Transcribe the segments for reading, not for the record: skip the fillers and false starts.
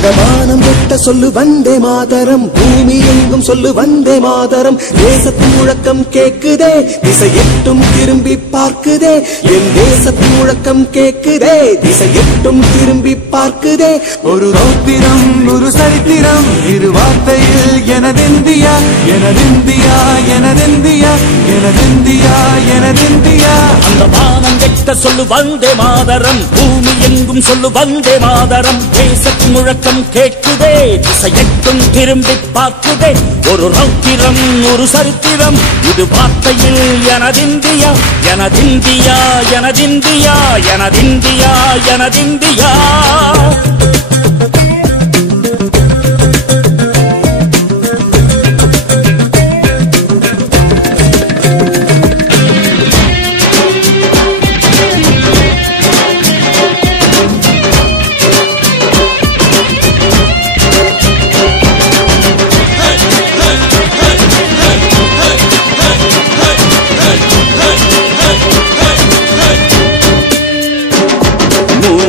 அந்த வானம் வெட்ட சொல்லு வந்தே மாதரம், பூமி எங்கும் சொல்லு வந்தே மாதரம். தேசத்தின் முழக்கம் கேக்குதே, திசை எட்டும் திரும்பி பார்க்குதே. என் தேசத்தின் முழக்கம் கேக்குதே, திசை எட்டும் திரும்பி பார்க்குதே. ஒரு ரௌத்திரம் ஒரு சரித்திரம் இரு வார்த்தையில் எனதிந்தியா எனதிந்தியா எனதிந்தியா எனதிந்தியா எனதிந்தியா. அந்த வானம் வெட்ட சொல்லு வந்தே மாதரம், பூமி எங்கும் சொல்லு வந்தே மாதரம். தேசத்தின் முழக்கம் கேட்குதே, திசை எட்டும் திரும்பி பார்க்குதே. ஒரு ரௌத்திரம் ஒரு சரித்திரம் இது வார்த்தையில் எனதிந்தியா எனதிந்தியா எனதிந்தியா எனதிந்தியா எனதிந்தியா.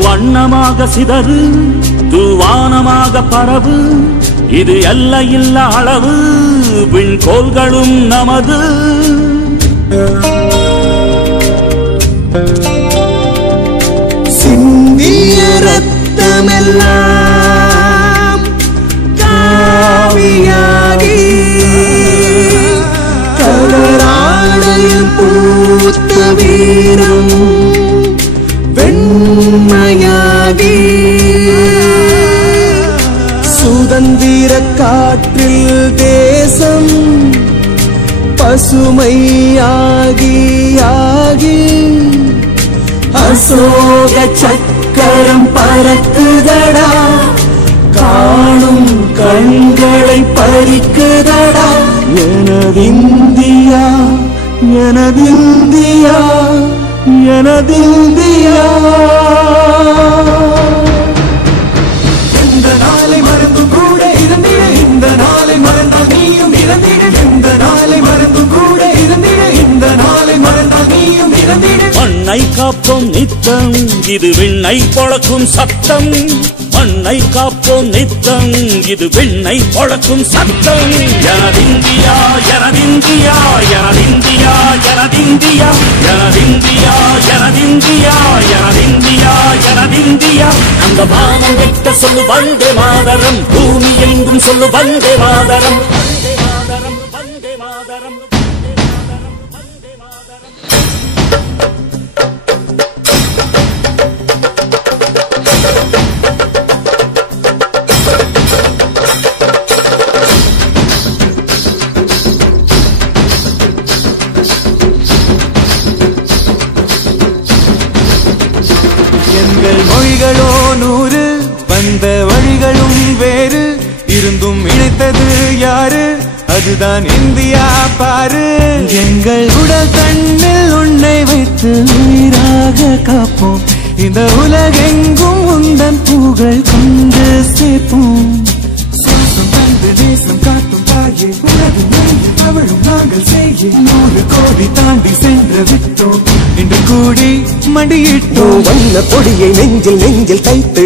வண்ணமாக சிதறு தூவானமாக பரவு, இது எல்லையில்ல அளவு விண்கோள்களும் நமது. சிந்திய ரத்தமெல்லாம் காவியாகி கலராடையில் பூத்த வீரம் வெண்மையாகி சுதந்திர காற்றில் தேசம் பசுமையாகி ஆகி அசோக சக்கரம் பறக்குதடா, காணும் கண்களை பறிக்குதடா. எனதிந்தியா எனதிந்தியா எனதிந்தியா. இந்த நாளை மறந்து கூட இருந்திட, இந்த நாளை மறந்தால் நீயும் இறந்திட. இந்த நாளை மறந்து கூட இருந்திட, இந்த நாளை மறந்தால் நீயும் இறந்திட. மண்ணை காப்போம் நித்தம் இது விண்ணை பொழக்கும் சத்தம். மண்ணை காப்போம் நித்தம் இது விண்ணை பொழக்கும் சத்தம். எனதிந்தியா எனதிந்தியா எனதிந்தியா எனதிந்தியா எனதிந்தியா எனதிந்தியா எனதிந்தியா எனதிந்தியா. அந்த வானம் வெட்ட சொல்லு வந்தே மாதரம், பூமி எங்கும் சொல்லு வந்தே மாதரம். வந்தே மாதரம் வந்தே மாதரம் வந்தே மாதரம். எங்கள் மொழிகளோ 100 வந்த வழிகளும் வேறு, இருந்தும் இணைத்தது யாரு? அதுதான் இந்தியா பாரு. எங்கள் உடல் தன்னில் உன்னை வைத்து உயிராக காப்போம், இந்த உலகெங்கும் உந்தன் புகழ் கொண்டு சேர்ப்போம். சுவாசம் தந்து தேசம் காட்டும் தாயே, உலகம் அவளும் நாங்கள் செய்ய 100 கோடி தாண்டி சென்று விட்டோம். இன்று கூடி மண்டியிட்டோம். வண்ண கொடியை நெஞ்சில் நெஞ்சில் தைத்து